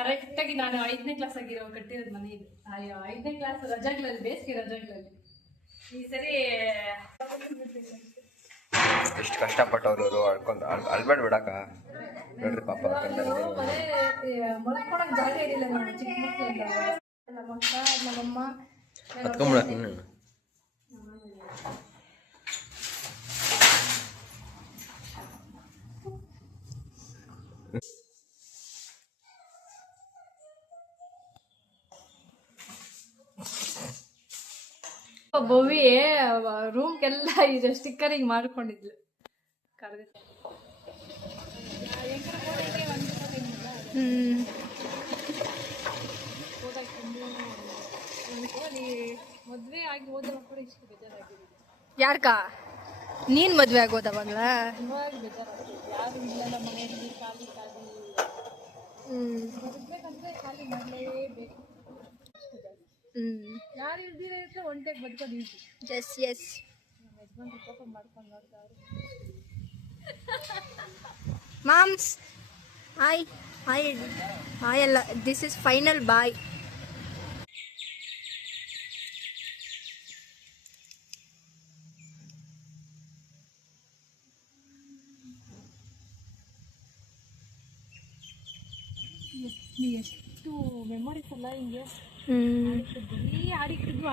ಕರೆಕ್ಟಾಗಿ ನಾನು 5ನೇ ಕ್ಲಾಸ್ ಆಗಿರೋ ಕಟ್ಟಿರೋದು ಮನೆ ಇದು. ಅಯ್ಯೋ 5ನೇ ಕ್ಲಾಸ್ ರಜಾಗಳಲ್ಲಿ, ಬೇಸಿಗೆ ರಜಾಗಳಲ್ಲಿ. ಈ ಸರಿ ಎಷ್ಟು ಕಷ್ಟಪಟ್ಟವ್ರು ಅವರು ಅಳ್ಬೇಡ ಬಿಡಕ ನೋಡ್ರಿ ಪಾಪ ಮಲ್ಕೊಳಕ್ ಜಾಗ ಇರಲಿಲ್ಲ. ನಾನು ಚಿಕ್ಕ ಮಕ್ಕಳಿಂದ ನಮ್ಮಕ್ಕ ನಮ್ಮಮ್ಮ ಹತ್ಕೊಂಡ್ಬಿಡಕ್ ಭವಿ ರೂಮ್ಗೆಲ್ಲ ಇದು ಸ್ಟಿಕ್ಕರಿಂಗ್ ಮಾಡ್ಕೊಂಡಿದ್ಲು. ಮದ್ವೆ ಆಗಿ ಹೋದವ ಕೂಡ ಇಷ್ಟು ಬೇಜಾರಾಗಿದೆ. ಯಾರ್ಕ ನೀನ್ ಮದ್ವೆ ಆಗೋದವಾಗ್ಲ ಬೇಜಾರಾಗ್ತದೆ. ಯಾರು ಇಲ್ಲ ನಮ್ಮ ಮನೆಯಲ್ಲಿ, ಖಾಲಿ ಖಾಲಿ. ಬದುಕ್ಬೇಕಂದ್ರೆ ಖಾಲಿ ಮಾಡಲೇಬೇಕು. ಯಾರು ಇಲ್ದಿರ ಇದ್ರೆ ಒಂಟೆಗೆ ಬದುಕೋದು ಈಸಿ. S S. ನಮ್ಮ ಯಜಮಾನ್ರು ಕೋಪ ಮಾಡ್ಕೊಂಡು ನೋಡ್ತಾರೆ. ಮಾಮ್ಸ್ ಹಾಯ್ ಹಾಯ್ ಹಾಯ್ ಅಲ್ಲ, ದಿಸ್ ಇಸ್ ಫೈನಲ್ ಬಾಯ್. ಎಷ್ಟು ಮೆಮೊರೀಸ್ ಎಲ್ಲ ಹಿಂಗೆ ಆಡಿಕ್ತಿದ್ವು.